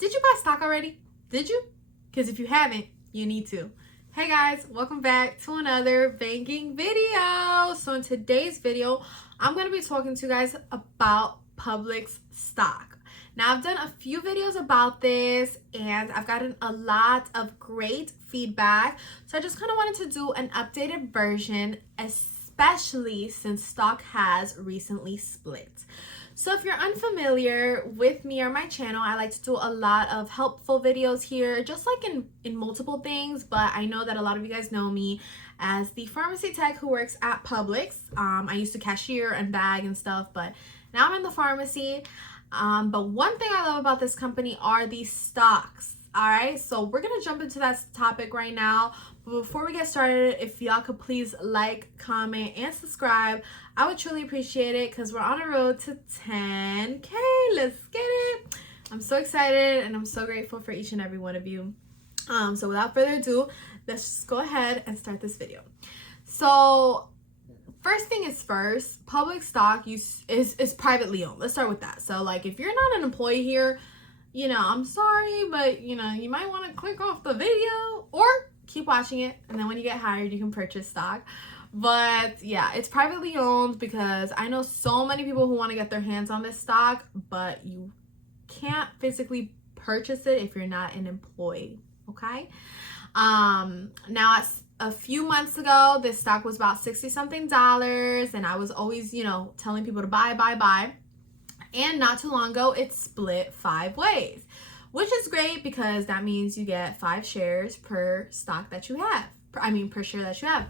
Did you buy stock already? Did you? Because if you haven't, you need to. Hey guys, welcome back to another banking video. So in today's video, I'm going to be talking to you guys about PUBLIX stock. Now I've done a few videos about this and I've gotten a lot of great feedback. So I just kind of wanted to do an updated version, especially since stock has recently split. So if you're unfamiliar with me or my channel, I like to do a lot of helpful videos here, just like in multiple things, but I know that a lot of you guys know me as the pharmacy tech who works at PUBLIX. I used to cashier and bag and stuff, but now I'm in the pharmacy. But one thing I love about this company are these stocks. All right, so we're gonna jump into that topic right now. But before we get started, if y'all could please like, comment, and subscribe, I would truly appreciate it because we're on a road to 10K. Let's get it. I'm so excited and I'm so grateful for each and every one of you. So without further ado, let's just go ahead and start this video. So first thing is first, PUBLIX stock is privately owned. Let's start with that. So like if you're not an employee here, you know, I'm sorry, but you know, you might want to click off the video or keep watching it, and then when you get hired, you can purchase stock. But yeah, it's privately owned because I know so many people who want to get their hands on this stock, but you can't physically purchase it if you're not an employee. Okay. Now a few months ago, this stock was about $60 something, and I was always, you know, telling people to buy. And not too long ago, it split 5 ways, which is great because that means you get 5 shares per stock that you have. Per share that you have.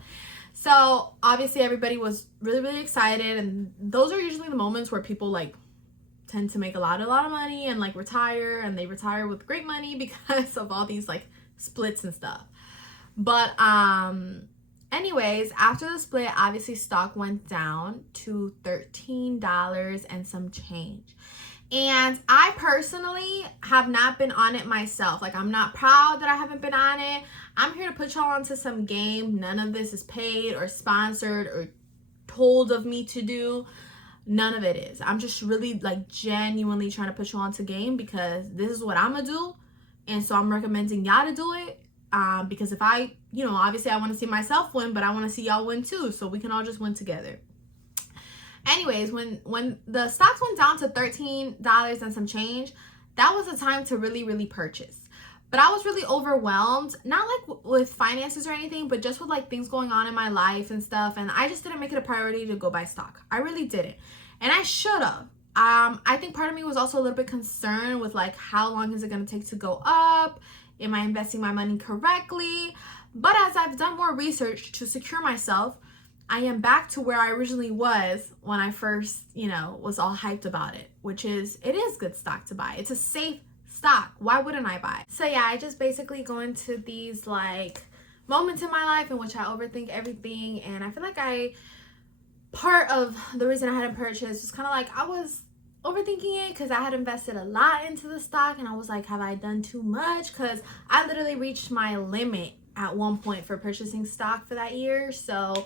So obviously everybody was really excited, and those are usually the moments where people like tend to make a lot of money and like retire, and they retire with great money because of all these like splits and stuff. But anyways, after the split, obviously stock went down to $13 and some change. And I personally have not been on it myself. Like, I'm not proud that I haven't been on it. I'm here to put y'all onto some game. None of this is paid or sponsored or told of me to do. None of it is. I'm just really like genuinely trying to put you onto game because this is what I'm gonna do. And so I'm recommending y'all to do it. Because if I, you know, obviously I want to see myself win, but I want to see y'all win too, so we can all just win together. Anyways, when the stocks went down to $13 and some change, that was the time to really purchase. But I was really overwhelmed, not like with finances or anything, but just with like things going on in my life and stuff, and I just didn't make it a priority to go buy stock. I really didn't, and I should have. I think part of me was also a little bit concerned with like how long is it going to take to go up? Am I investing my money correctly? But as I've done more research to secure myself, I am back to where I originally was when I first, you know, was all hyped about it, which is, it is good stock to buy. It's a safe stock. Why wouldn't I buy? So yeah, I just basically go into these like moments in my life in which I overthink everything. And I feel like part of the reason I hadn't purchased was kind of like I was overthinking it because I had invested a lot into the stock, and I was like, have I done too much? Because I literally reached my limit at one point for purchasing stock for that year. So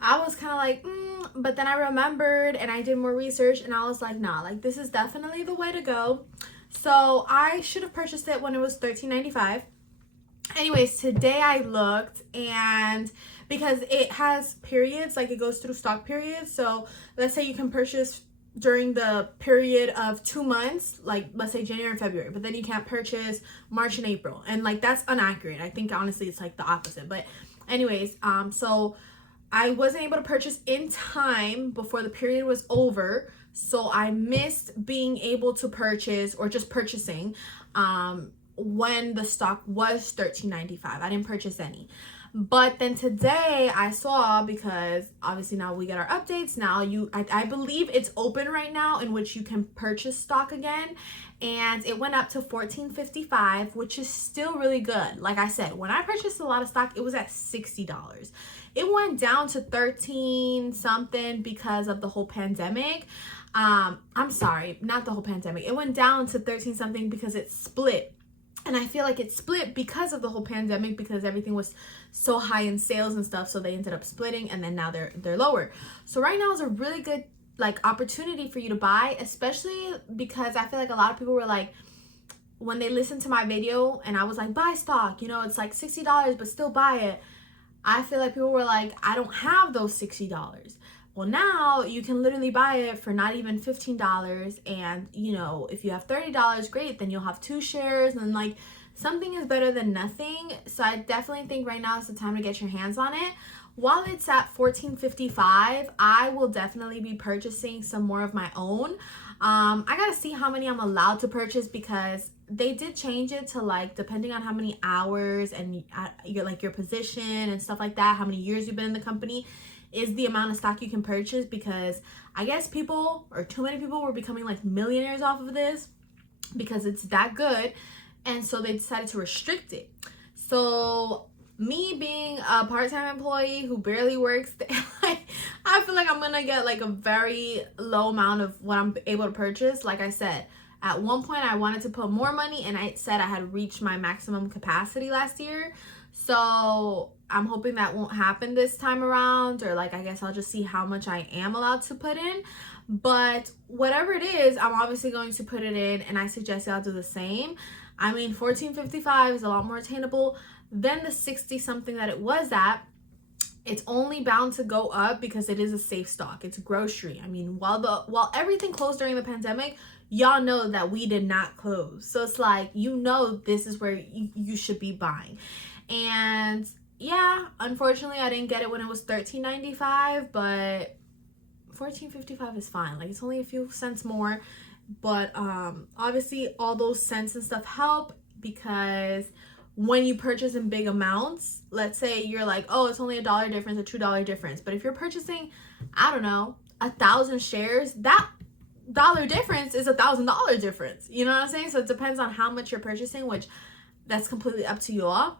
I was kind of like, but then I remembered and I did more research, and I was like, nah, like this is definitely the way to go. So I should have purchased it when it was $13.95. Anyways, today I looked, and because it has periods, like it goes through stock periods. So let's say you can purchase during the period of 2 months, like let's say January and February, but then you can't purchase March and April, and like that's inaccurate. I think honestly it's like the opposite. But anyways, so I wasn't able to purchase in time before the period was over, so I missed being able to purchase or just purchasing when the stock was $13.95. I didn't purchase any. But then today I saw, because obviously now we get our updates, now I believe it's open right now in which you can purchase stock again, and it went up to $14.55, which is still really good. Like I said, when I purchased a lot of stock, it was at $60. It went down to 13 something because of the whole pandemic. I'm sorry, not the whole pandemic. It went down to 13 something because it split. And I feel like it split because of the whole pandemic, because everything was so high in sales and stuff. So they ended up splitting, and then now they're lower. So right now is a really good like opportunity for you to buy, especially because I feel like a lot of people were like, when they listened to my video and I was like, buy stock, you know, it's like $60, but still buy it. I feel like people were like, I don't have those $60. Well, now you can literally buy it for not even $15. And, you know, if you have $30, great, then you'll have 2 shares. And like, something is better than nothing. So I definitely think right now is the time to get your hands on it. While it's at $14.55, I will definitely be purchasing some more of my own. I gotta see how many I'm allowed to purchase, because they did change it to like, depending on how many hours and your position and stuff like that, how many years you've been in the company, is the amount of stock you can purchase. Because I guess people, or too many people, were becoming like millionaires off of this because it's that good. And so they decided to restrict it. So me being a part-time employee who barely works, I feel like I'm gonna get like a very low amount of what I'm able to purchase. Like I said, at one point I wanted to put more money, and I said I had reached my maximum capacity last year. So I'm hoping that won't happen this time around, or like, I guess I'll just see how much I am allowed to put in. But whatever it is, I'm obviously going to put it in, and I suggest y'all do the same. I mean, $14.55 is a lot more attainable than the 60 something that it was at. It's only bound to go up because it is a safe stock. It's grocery. I mean, while everything closed during the pandemic, y'all know that we did not close. So it's like, you know, this is where you should be buying. And yeah, unfortunately, I didn't get it when it was $13.95, but $14.55 is fine. Like, it's only a few cents more. But obviously all those cents and stuff help, because when you purchase in big amounts, let's say you're like, oh, it's only $1 difference or $2 difference. But if you're purchasing, I don't know, 1,000 shares, that dollar difference is $1,000 difference. You know what I'm saying? So it depends on how much you're purchasing, which that's completely up to you all.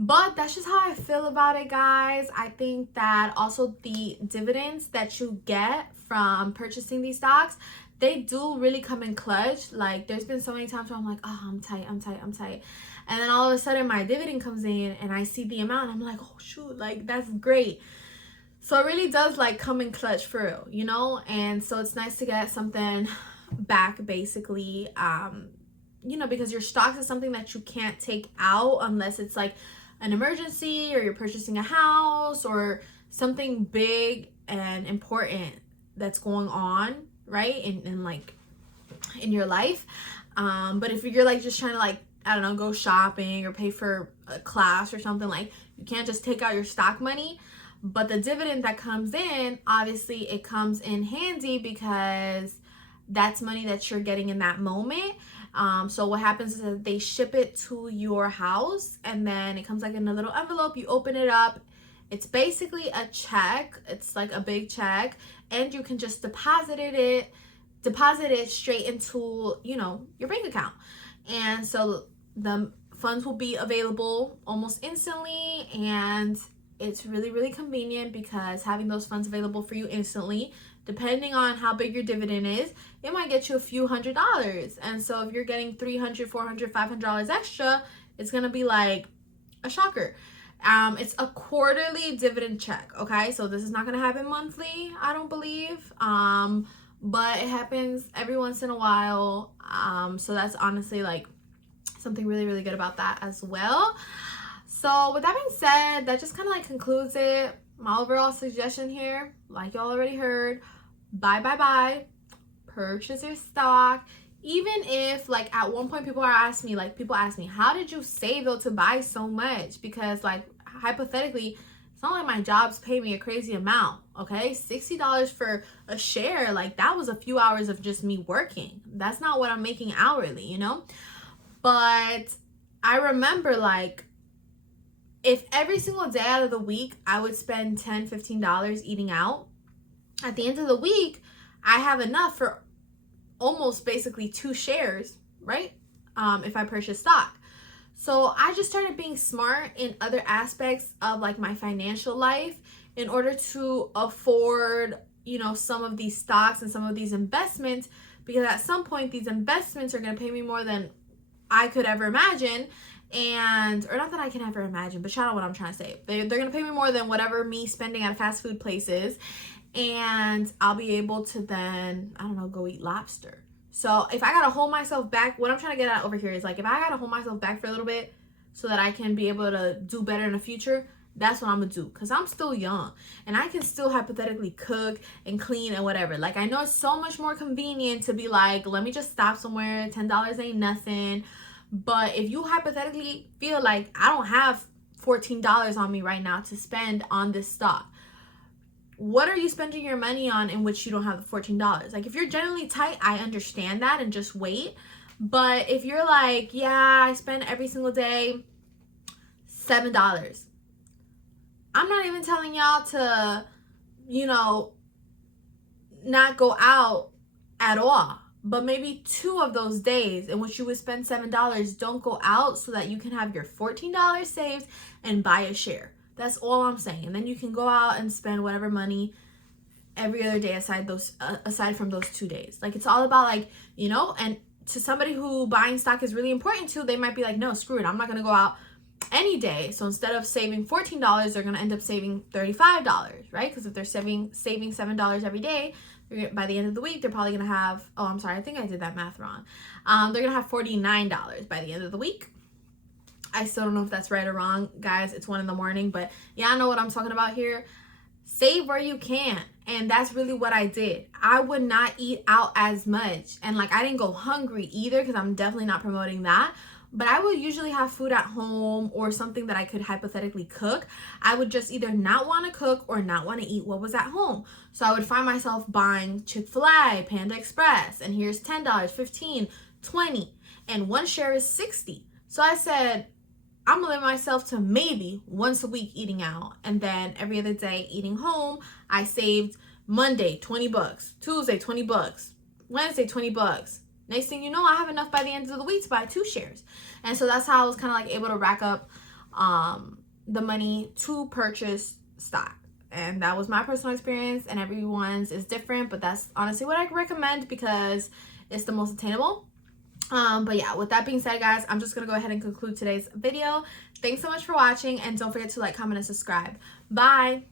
But that's just how I feel about it, guys. I think that also the dividends that you get from purchasing these stocks, they do really come in clutch. Like, there's been so many times where I'm like, oh, I'm tight. And then all of a sudden my dividend comes in and I see the amount. I'm like, oh, shoot, like, that's great. So it really does like come in clutch for real, you know? And so it's nice to get something back, basically, you know, because your stocks is something that you can't take out unless it's like an emergency, or you're purchasing a house, or something big and important that's going on, right, in your life. But if you're like just trying to, like, I don't know, go shopping or pay for a class or something, like, you can't just take out your stock money. But the dividend that comes in, obviously it comes in handy, because that's money that you're getting in that moment. So what happens is that they ship it to your house, and then it comes like in a little envelope. You open it up. It's basically a check. It's like a big check, and you can just deposit it straight into, you know, your bank account. And so the funds will be available almost instantly, and it's really, really convenient, because having those funds available for you instantly, depending on how big your dividend is, it might get you a few $100s. And so if you're getting $300, $400, $500 extra, it's gonna be like a shocker. It's a quarterly dividend check, okay? So this is not gonna happen monthly, I don't believe. But it happens every once in a while. So that's honestly like something really, really good about that as well. So with that being said, that just kind of like concludes it. My overall suggestion here, like y'all already heard, buy, purchase your stock. Even if, like, at one point people ask me, how did you save though to buy so much? Because, like, hypothetically, it's not like my jobs pay me a crazy amount, okay? $60 for a share, like, that was a few hours of just me working. That's not what I'm making hourly, you know? But I remember, like, if every single day out of the week I would spend $10, $15 eating out, at the end of the week, I have enough for almost basically 2 shares, right? If I purchase stock. So I just started being smart in other aspects of like my financial life in order to afford, you know, some of these stocks and some of these investments, because at some point these investments are going to pay me more than I could ever imagine. Or not that I can ever imagine, but shout out what I'm trying to say. They're going to pay me more than whatever me spending at a fast food place is. And I'll be able to then, I don't know, go eat lobster. So if I gotta hold myself back, what I'm trying to get at over here is like, if I gotta hold myself back for a little bit so that I can be able to do better in the future, that's what I'm gonna do, because I'm still young and I can still hypothetically cook and clean and whatever. Like, I know it's so much more convenient to be like, let me just stop somewhere, $10 ain't nothing. But if you hypothetically feel like I don't have $14 on me right now to spend on this stuff, what are you spending your money on in which you don't have the $14? Like, if you're generally tight, I understand that and just wait. But if you're like, yeah, I spend every single day $7, I'm not even telling y'all to, you know, not go out at all. But maybe 2 of those days in which you would spend $7, don't go out so that you can have your $14 saved and buy a share. That's all I'm saying. And then you can go out and spend whatever money every other day aside from those 2 days. Like, it's all about, like, you know, and to somebody who buying stock is really important to, they might be like, no, screw it, I'm not going to go out any day. So instead of saving $14, they're going to end up saving $35, right? Because if they're saving $7 every day, by the end of the week, they're probably going to have, oh, I'm sorry, I think I did that math wrong. They're going to have $49 by the end of the week. I still don't know if that's right or wrong, guys. It's 1 a.m, but yeah, I know what I'm talking about here. Save where you can. And that's really what I did. I would not eat out as much. And like, I didn't go hungry either, because I'm definitely not promoting that. But I would usually have food at home or something that I could hypothetically cook. I would just either not want to cook or not want to eat what was at home. So I would find myself buying Chick-fil-A, Panda Express, and here's $10, $15, $20, and 1 share is $60. So I said, I'm gonna limit myself to maybe once a week eating out, and then every other day eating home. I saved Monday $20, Tuesday $20, Wednesday $20. Next thing you know, I have enough by the end of the week to buy 2 shares. And so that's how I was kind of like able to rack up the money to purchase stock. And that was my personal experience, and everyone's is different, but that's honestly what I recommend because it's the most attainable. But yeah, with that being said, guys, I'm just gonna go ahead and conclude today's video. Thanks so much for watching, and don't forget to like, comment, and subscribe. Bye.